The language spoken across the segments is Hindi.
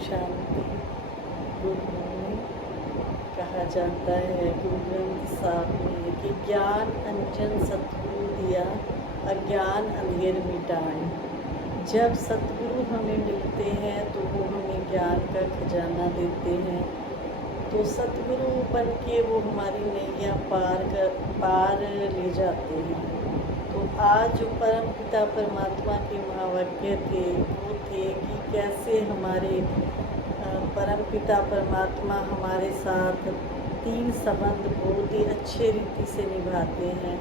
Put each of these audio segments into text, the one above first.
शांति। Good morning. कहा जाता है गुरु ग्रंथ साहब में कि ज्ञान अंजन सतगुरु दिया, अज्ञान अंधेर मिटाए। जब सतगुरु हमें मिलते हैं तो वो हमें ज्ञान का खजाना देते हैं, तो सतगुरु बन के वो हमारी नैया पार ले जाते हैं। तो आज जो परम पिता परमात्मा के महावाक्य थे वो थे कि कैसे हमारे परम पिता परमात्मा हमारे साथ 3 संबंध बहुत ही अच्छे रीति से निभाते हैं।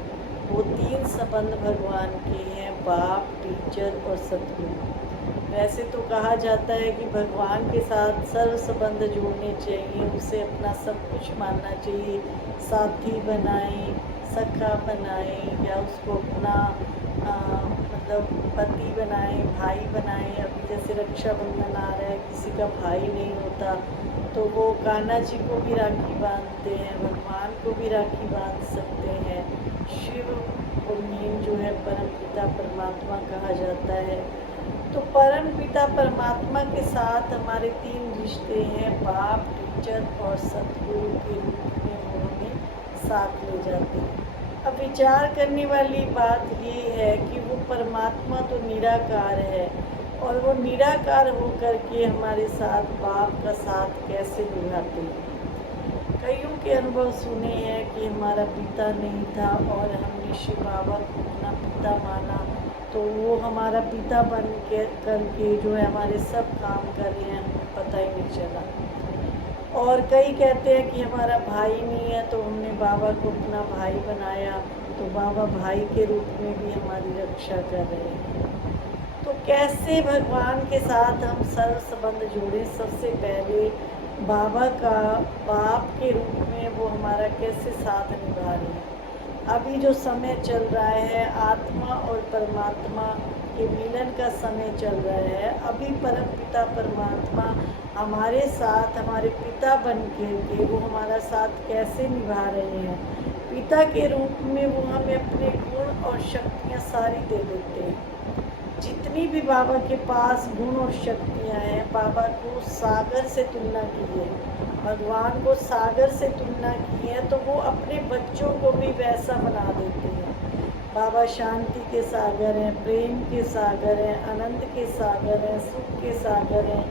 वो 3 संबंध भगवान के हैं, बाप, टीचर और सतगुरु। वैसे तो कहा जाता है कि भगवान के साथ सर्व संबंध जोड़ने चाहिए, उसे अपना सब कुछ मानना चाहिए, साथी बनाएं, सखा बनाएं या उसको अपना मतलब पति बनाएं, भाई बनाएं। अभी जैसे रक्षाबंधन आ रहा है, किसी का भाई नहीं होता तो वो कान्हा जी को भी राखी बांधते हैं, भगवान को भी राखी बांध सकते हैं। शिव और मेन जो है परम पिता परमात्मा कहा जाता है। तो परम पिता परमात्मा के साथ हमारे 3 रिश्ते हैं, बाप, टीचर और सतगुरु के रूप में वो हमें साथ ले जाते हैं। अब विचार करने वाली बात ये है कि वो परमात्मा तो निराकार है और वो निराकार होकर के हमारे साथ बाप का साथ कैसे निभाते हैं। कईयों के अनुभव सुने हैं कि हमारा पिता नहीं था और हमने शिव बाबा को अपना पिता माना, तो वो हमारा पिता बन के करके जो है हमारे सब काम कर रहे हैं, हमें पता ही नहीं चला। और कई कहते हैं कि हमारा भाई नहीं है तो हमने बाबा को अपना भाई बनाया, तो बाबा भाई के रूप में भी हमारी रक्षा कर रहे हैं। तो कैसे भगवान के साथ हम सर्व संबंध जोड़े? सबसे पहले बाबा का बाप के रूप में वो हमारा कैसे साथ निभा रहे हैं। अभी जो समय चल रहा है, आत्मा और परमात्मा के मिलन का समय चल रहा है। अभी परम पिता परमात्मा हमारे साथ हमारे पिता बन के वो हमारा साथ कैसे निभा रहे हैं। पिता के रूप में वो हमें अपने गुण और शक्तियाँ सारी दे देते हैं। जितनी भी बाबा के पास गुण और शक्तियाँ हैं, बाबा को सागर से तुलना की है, भगवान को सागर से तुलना की है, तो वो अपने बच्चों को भी वैसा बना देते हैं। बाबा शांति के सागर हैं, प्रेम के सागर हैं, आनंद के सागर हैं, सुख के सागर हैं,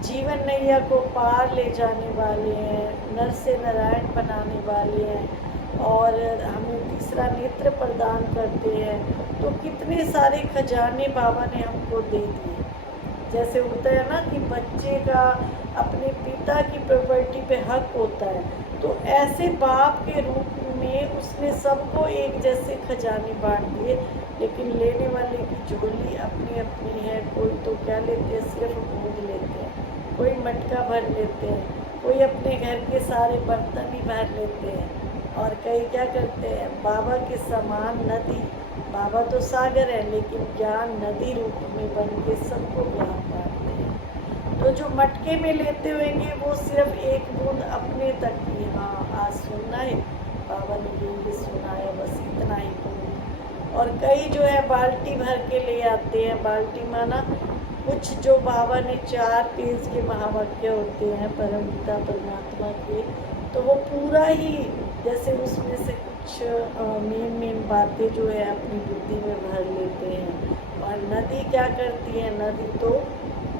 जीवन नैया को पार ले जाने वाले हैं, नर से नारायण बनाने वाले हैं और हमें तीसरा नेत्र प्रदान करते हैं। तो कितने सारे खजाने बाबा ने हमको दे दिए। जैसे होता है ना कि बच्चे का अपने पिता की प्रॉपर्टी पे हक होता है, तो ऐसे बाप के रूप में उसने सबको एक जैसे खजाने बांट दिए। लेकिन लेने वाले की झोली अपनी अपनी है। कोई तो क्या लेते हैं, सिर्फ भोग लेते हैं, कोई मटका भर लेते हैं, कोई अपने घर के सारे बर्तन ही भर लेते हैं और कई क्या करते हैं, बाबा के समान नदी। बाबा तो सागर है लेकिन ज्ञान नदी रूप में बन के सबको ज्ञान बांटते हैं। तो जो मटके में लेते होंगे वो सिर्फ एक बूंद अपने तक की, हाँ आज सुनना है, बाबा ने ये सुनाया, बस इतना ही बूंद। और कई जो है बाल्टी भर के ले आते हैं। बाल्टी माना कुछ जो बाबा ने 4 पेज के महावाक्य होते हैं परम पिता परमात्मा के, तो वो पूरा ही जैसे उसमें से कुछ मेन बातें जो है अपनी बुद्धि में भर लेते हैं। और नदी क्या करती है, नदी तो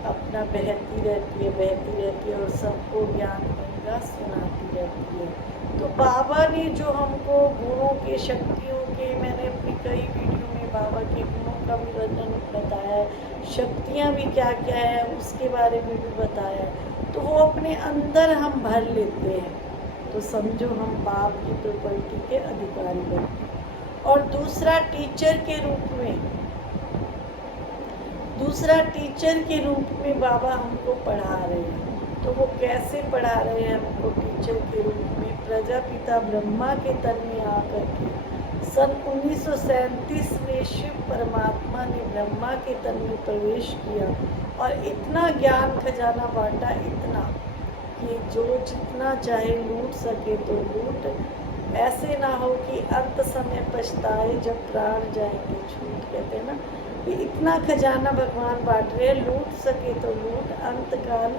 अपना बहती रहती है और सबको ज्ञान गंगा सुनाती रहती है। तो बाबा ने जो हमको गुणों के, शक्तियों के, मैंने अपनी कई वीडियो में बाबा के गुणों का भी वर्णन बताया है, शक्तियाँ भी क्या क्या है उसके बारे में भी बताया है। तो वो अपने अंदर हम भर लेते हैं, तो समझो हम बाप की प्रॉपर्टी के अधिकारी बनते हैं। और दूसरा टीचर के रूप में बाबा हमको पढ़ा रहे हैं। तो वो कैसे पढ़ा रहे हैं हमको टीचर के रूप में? प्रजापिता ब्रह्मा के तन में आकर के सन 1937 में शिव परमात्मा ने ब्रह्मा के तन में प्रवेश किया और इतना ज्ञान खजाना बांटा, इतना कि जो जितना चाहे लूट सके तो लूट, ऐसे ना हो कि अंत समय पछताए जब प्राण जाएंगे छूट। कहते हैं ना, कि इतना खजाना भगवान बांट रहे हैं, लूट सके तो लूट, अंत काल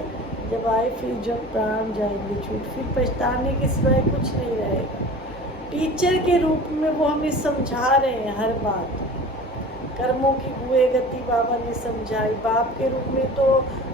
जब आए फिर जब प्राण जाएंगे छूट, फिर पछताने के सिवाय कुछ नहीं रहेगा। टीचर के रूप में वो हमें समझा रहे हैं हर बात, कर्मों की बुए गति बाबा ने समझाई। बाप के रूप में तो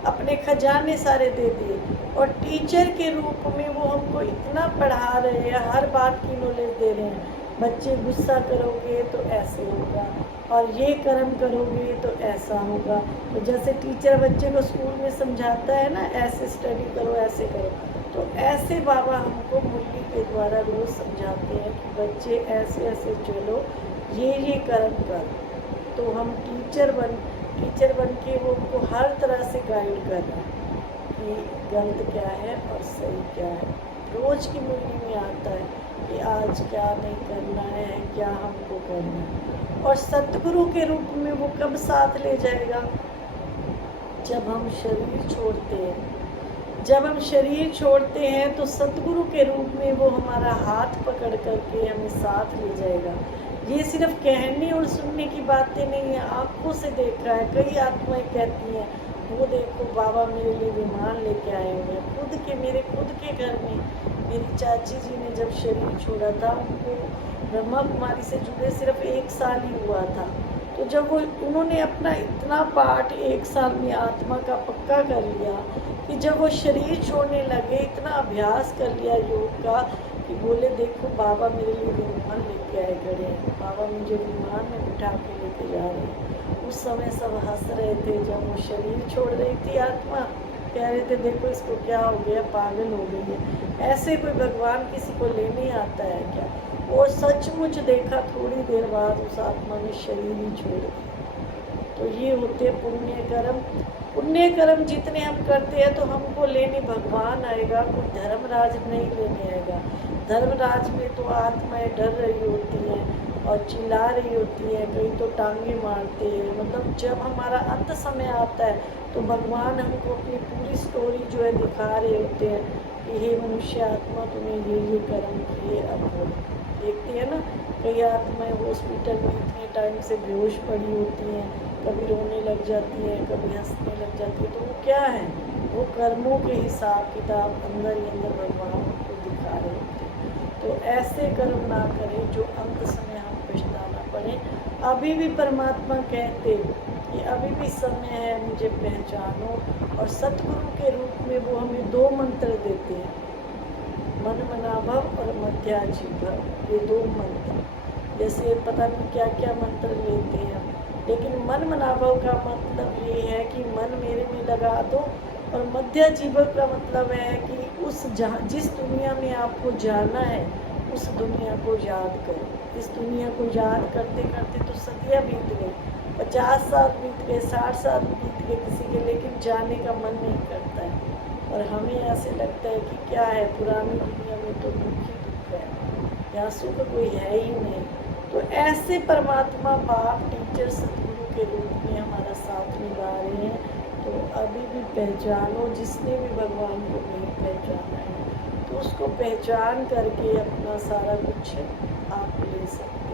अपने खजाने सारे दे दिए, और टीचर के रूप में वो हमको इतना पढ़ा रहे हैं, हर बात की नॉलेज दे रहे हैं। बच्चे गुस्सा करोगे तो ऐसे होगा, और ये कर्म करोगे तो ऐसा होगा। तो जैसे टीचर बच्चे को स्कूल में समझाता है ना, ऐसे स्टडी करो, ऐसे करो, तो ऐसे बाबा हमको मुरली के द्वारा रोज़ समझाते हैं कि बच्चे ऐसे ऐसे चलो, ये कर्म कर। तो हम टीचर बन के वो उनको हर तरह से गाइड कर रहे हैं कि गलत क्या है और सही क्या है। रोज़ की मुरली में आता है कि आज क्या नहीं करना है, क्या हमको करना है। और सतगुरु के रूप में वो कब साथ ले जाएगा? जब हम शरीर छोड़ते हैं। जब हम शरीर छोड़ते हैं तो सतगुरु के रूप में वो हमारा हाथ पकड़ करके हमें साथ ले जाएगा। ये सिर्फ कहने और सुनने की बातें नहीं है, आंखों से देखा है। कई आत्माएं कहती हैं, वो देखो बाबा मेरे लिए विमान लेके आए हुए हैं। मेरे खुद के घर में मेरी चाची जी ने जब शरीर छोड़ा था, उनको ब्रह्मा कुमारी से जुड़े सिर्फ 1 साल ही हुआ था। तो जब उन्होंने अपना इतना पाठ 1 साल में आत्मा का पक्का कर लिया कि जब वो शरीर छोड़ने लगे, इतना अभ्यास कर लिया योग का कि बोले देखो बाबा मेरे लिए विमान लेके आए खड़े हैं, बाबा मुझे विमान में बिठा के लेके जा रहे हैं। उस समय सब हंस रहे थे। जब वो शरीर छोड़ रही थी आत्मा, कह रहे थे देखो इसको क्या हो गया, पागल हो गई है। ऐसे कोई भगवान किसी को लेने आता है क्या? और सचमुच देखा, थोड़ी देर बाद उस आत्मा ने शरीर ही छोड़ दिया। तो ये होते पुण्य कर्म। पुण्य कर्म जितने हम करते हैं तो हमको लेने भगवान आएगा, कोई धर्मराज नहीं लेने आएगा। धर्मराज में तो आत्माएं डर रही होती हैं और चिल्ला रही होती है, कहीं तो टांगे मारते हैं। मतलब जब हमारा अंत समय आता है तो भगवान हमको अपनी पूरी स्टोरी जो है दिखा रहे होते हैं कि हे मनुष्य आत्मा, तुम्हें ये कर्म किए। अब देखते हैं ना, कई आत्माएं हॉस्पिटल में इतने टाइम से बेहोश पड़ी होती हैं, कभी रोने लग जाती हैं, कभी हंसने लग जाती है। तो वो क्या है? वो कर्मों के हिसाब किताब अंदर ही अंदर भगवान को दिखा रहे होते हैं। तो ऐसे कर्म ना करें जो अंत समय हम पछताना पड़े। अभी भी परमात्मा कहते कि अभी भी समय है, मुझे पहचानो। और सतगुरु के रूप में वो हमें 2 मंत्र देते हैं, मन मनाभव और मध्याजीभव। ये 2 मंत्र, जैसे पता नहीं क्या क्या मंत्र लेते हैं, लेकिन मन मनाभव का मतलब ये है कि मन मेरे में लगा दो, और मध्याजीभव का मतलब है कि जिस दुनिया में आपको जाना है उस दुनिया को याद करो। इस दुनिया को याद करते करते तो सदियाँ बीत गई, 50 साल बीत गए, 60 साल बीत गए किसी के, लेकिन जाने का मन नहीं करता है। और हमें ऐसे लगता है कि क्या है, पुरानी दुनिया में तो दुख ही दुख है, यहाँ सुख कोई है ही नहीं। तो ऐसे परमात्मा बाप टीचर सतगुरु के रूप में हमारा साथ निभा रहे हैं। तो अभी भी पहचानो, जिसने भी भगवान को नहीं पहचाना है तो उसको पहचान करके अपना सारा कुछ आप ले सकते।